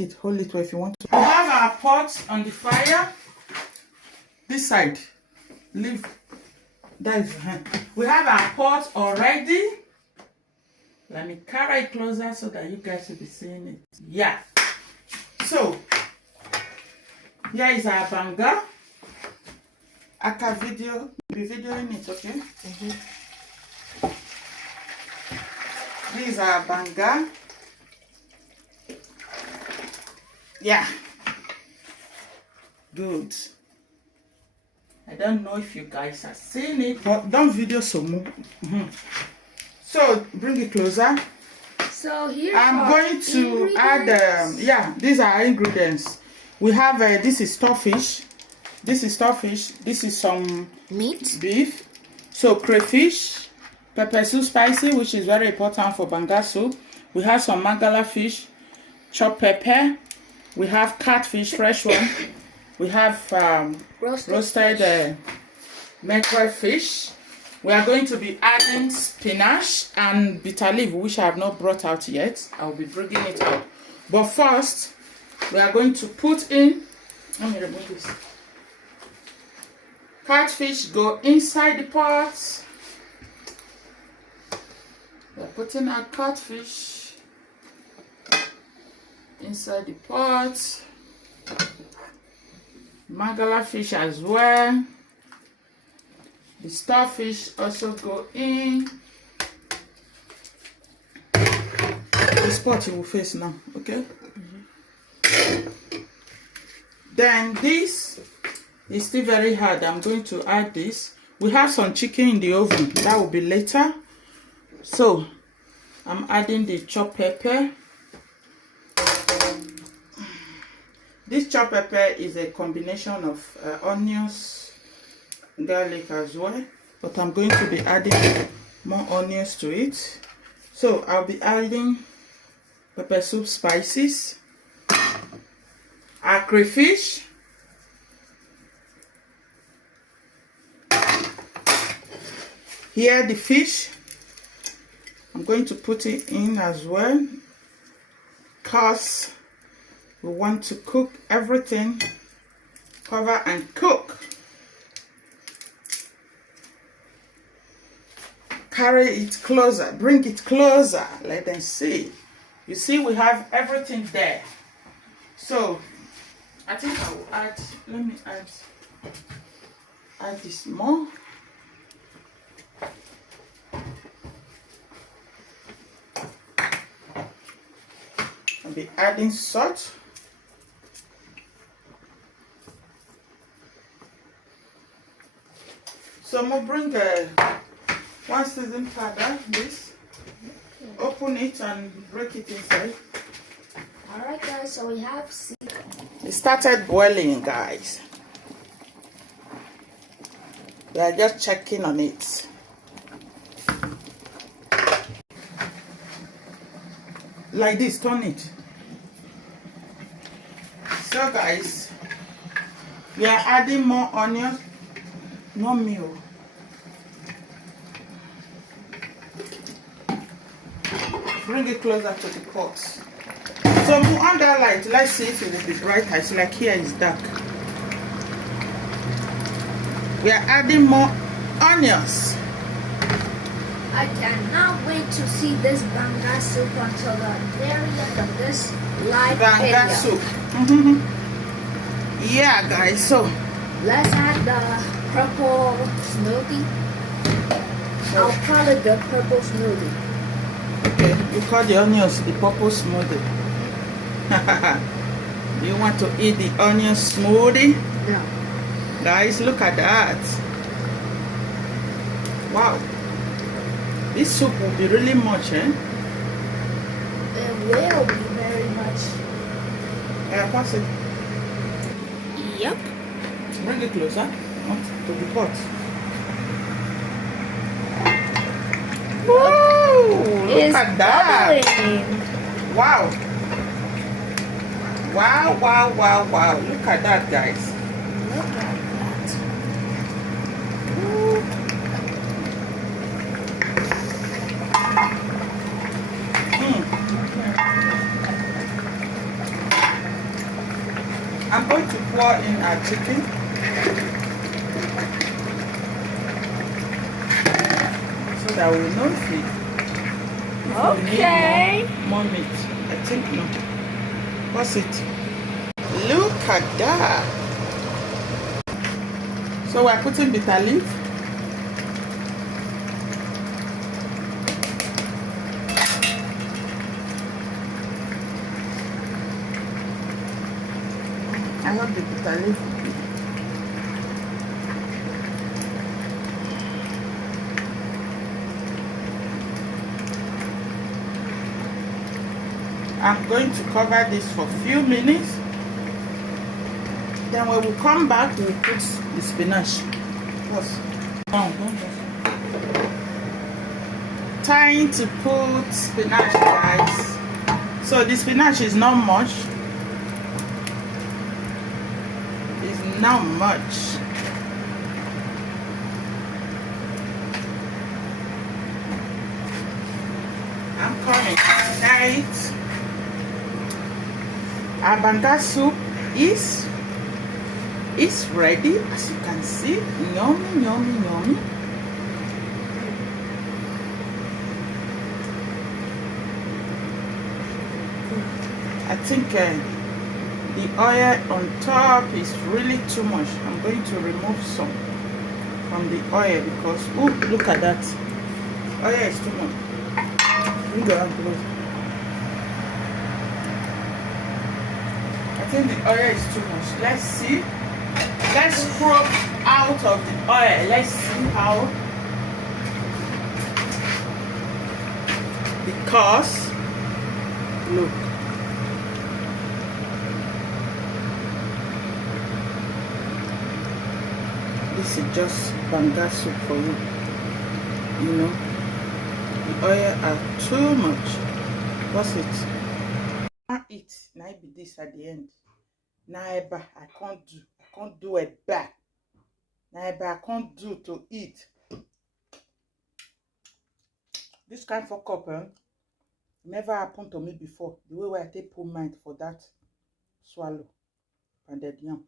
it, hold it well if you want to. We have our pot on the fire. This side. Leave. That is hand. We have our pot already. Let me carry it closer so that you guys will be seeing it. Yeah. So, here is our banga. I can be videoing it, okay? This is our banga. Yeah. Good. I don't know if you guys are seeing it, but don't video so more. So bring it closer. So here I'm going to add yeah, these are ingredients. We have this is starfish. This is starfish. This is some meat, beef. So crayfish, pepper soup spicy, which is very important for banga soup. We have some mangala fish, chopped pepper. We have catfish, fresh one. We have roasted mackerel fish. We are going to be adding spinach and bitter leaf, which I have not brought out yet. I will be bringing it out. But first, we are going to put in, let me remove this. Catfish go inside the pot. We are putting our catfish inside the pot. Mangala fish as well. The starfish also go in. This pot you will face now, okay? Then this is still very hard. I'm going to add this. We have some chicken in the oven. That will be later. So I'm adding the chopped pepper. This chopped pepper is a combination of onions, garlic as well, but I'm going to be adding more onions to it. So I'll be adding pepper soup spices, our crayfish, here the fish. I'm going to put it in as well because we want to cook everything, cover and cook. Carry it closer, bring it closer, let them see. You see, we have everything there. So I think I will add, let me add this more. I'll be adding salt. So I'm going to bring one season powder, this. Open it and break it inside. Alright guys, so we have it started boiling, guys. We are just checking on it. Like this, turn it. So guys, we are adding more onions, no meal. Bring it closer to the pot. So move on that light. Let's see if it will be brighter. It's like here is dark. We are adding more onions. I cannot wait to see this banga soup until the very end of this live banga video. Soup. Yeah, guys. So let's add the purple smoothie. I'll call it the purple smoothie. Okay, you call the onions the purple smoothie. You want to eat the onion smoothie? No. Guys, look at that. Wow. This soup will be really much, eh? It will be very much. Pass it. Yep. Bring it closer to the pot. Whoa! Look at that. Bubbling. Wow. Wow, wow, wow, wow. Look at that, guys. Look at that. our chicken. So that we know if we need more meat. I think no. What's it? Look at that. So we're putting bitter leaf. I hope the bitter leaf. I'm going to cover this for a few minutes. Then when we come back, we'll put the spinach. What's time to put spinach, guys? So the spinach is not much. It's not much. I'm coming tonight. Our banga soup is ready, as you can see. Yummy, yummy, yummy. I think the oil on top is really too much. I'm going to remove some from the oil because, oh, look at that. Oil is too much. Bring it around close. I think the oil is too much. Let's see. Let's scrub out of the oil. Let's see how. Because look. This is just banga soup for you. You know, the oil are too much. What's it? I can't eat. Now it be this at the end. Now I can't do it back. Now I can't do to eat. This kind of cup never happened to me before. The way where I take pull mind for that swallow pounded yam.